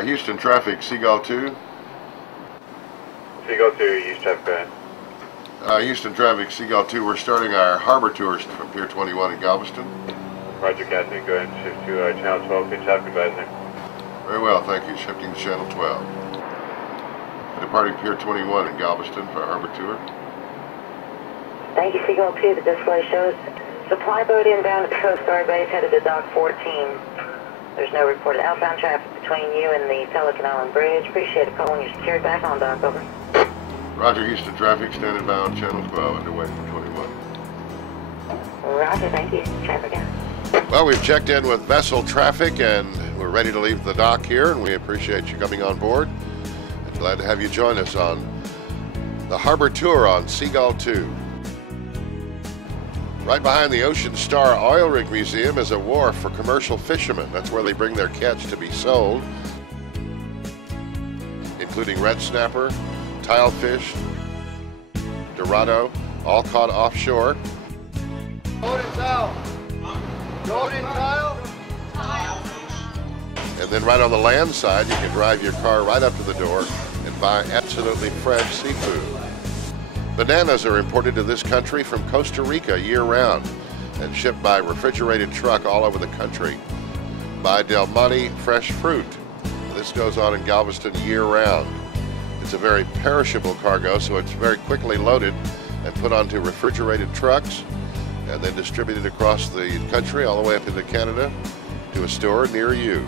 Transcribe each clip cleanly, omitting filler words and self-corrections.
Houston traffic, SeaGull 2. SeaGull 2, Houston traffic, go ahead. Houston traffic, SeaGull 2. We're starting our harbor tours from Pier 21 in Galveston. Roger, Captain. Go ahead and shift to channel 12, pitch traffic advising. Very well, thank you. Shifting to channel 12. Departing Pier 21 in Galveston for our harbor tour. Thank you, SeaGull 2. The display shows supply boat inbound at the Coast Guard base headed to Dock 14. There's no reported outbound traffic between you and the Pelican Island Bridge. Appreciate it. Call when you're secured back on dock. Over. Roger, Houston traffic, standing bound, channel 12, underway from 21. Roger, thank you. Traffic out. Well, we've checked in with vessel traffic and we're ready to leave the dock here, and we appreciate you coming on board. And glad to have you join us on the harbor tour on SeaGull 2. Right behind the Ocean Star Oil Rig Museum is a wharf for commercial fishermen. That's where they bring their catch to be sold, including red snapper, tilefish, dorado, all caught offshore. Golden tile. Golden tile. And then right on the land side, you can drive your car right up to the door and buy absolutely fresh seafood. Bananas are imported to this country from Costa Rica year-round and shipped by refrigerated truck all over the country. Buy Del Monte fresh fruit. This goes on in Galveston year-round. It's a very perishable cargo, so it's very quickly loaded and put onto refrigerated trucks and then distributed across the country all the way up into Canada to a store near you.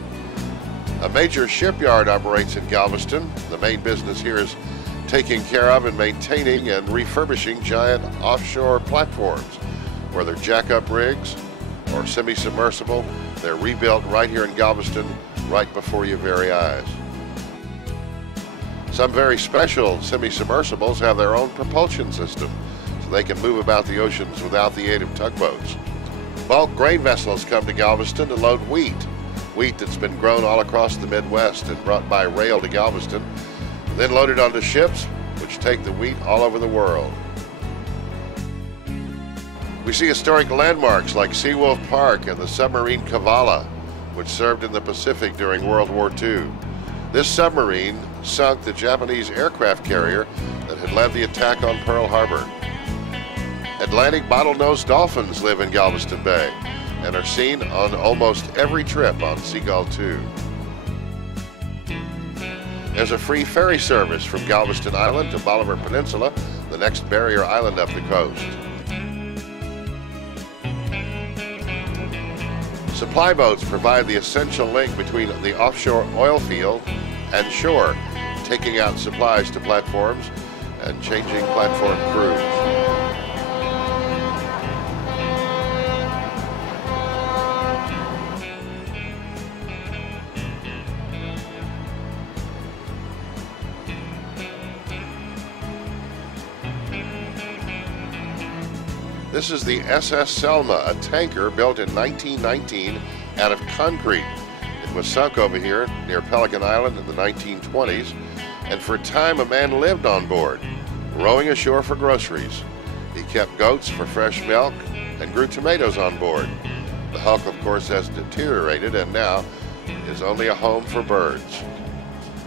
A major shipyard operates in Galveston. The main business here is taking care of and maintaining and refurbishing giant offshore platforms, whether jack-up rigs or semi-submersible. They're rebuilt right here in Galveston, right before your very eyes. Some very special semi-submersibles have their own propulsion system, so they can move about the oceans without the aid of tugboats. Bulk grain vessels come to Galveston to load wheat that's been grown all across the Midwest and brought by rail to Galveston, then loaded onto ships, which take the wheat all over the world. We see historic landmarks like Seawolf Park and the submarine Kavala, which served in the Pacific during World War II. This submarine sunk the Japanese aircraft carrier that had led the attack on Pearl Harbor. Atlantic bottlenose dolphins live in Galveston Bay and are seen on almost every trip on SeaGull 2. There's a free ferry service from Galveston Island to Bolivar Peninsula, the next barrier island up the coast. Supply boats provide the essential link between the offshore oil field and shore, taking out supplies to platforms and changing platform crews. This is the SS Selma, a tanker built in 1919 out of concrete. It was sunk over here near Pelican Island in the 1920s, and for a time a man lived on board, rowing ashore for groceries. He kept goats for fresh milk and grew tomatoes on board. The hulk, of course, has deteriorated and now is only a home for birds.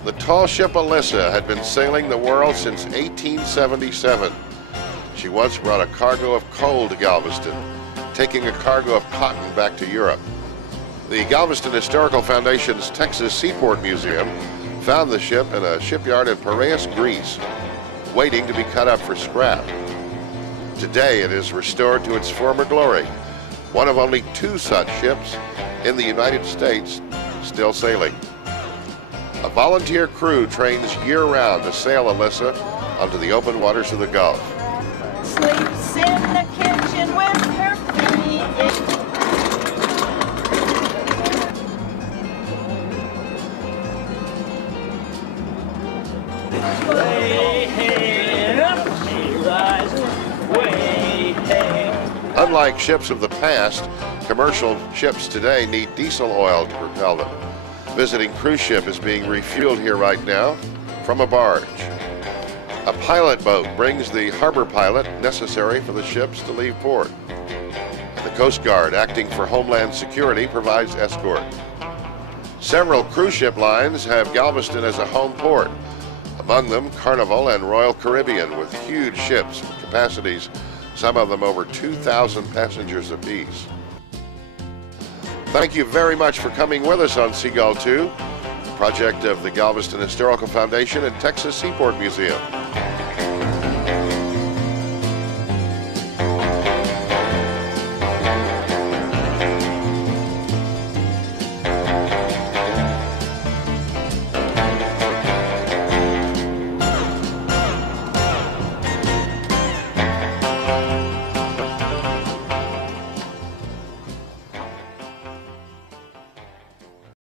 The tall ship Alyssa had been sailing the world since 1877. She once brought a cargo of coal to Galveston, taking a cargo of cotton back to Europe. The Galveston Historical Foundation's Texas Seaport Museum found the ship in a shipyard in Piraeus, Greece, waiting to be cut up for scrap. Today it is restored to its former glory, one of only 2 such ships in the United States still sailing. A volunteer crew trains year-round to sail Alyssa onto the open waters of the Gulf. Sleeps in the kitchen with her feet. Way hey, up she rises, way hey. Unlike ships of the past, commercial ships today need diesel oil to propel them. Visiting cruise ship is being refueled here right now from a barge. A pilot boat brings the harbor pilot necessary for the ships to leave port. The Coast Guard, acting for Homeland Security, provides escort. Several cruise ship lines have Galveston as a home port. Among them, Carnival and Royal Caribbean, with huge ships, capacities, some of them over 2,000 passengers apiece. Thank you very much for coming with us on SeaGull 2, a project of the Galveston Historical Foundation and Texas Seaport Museum.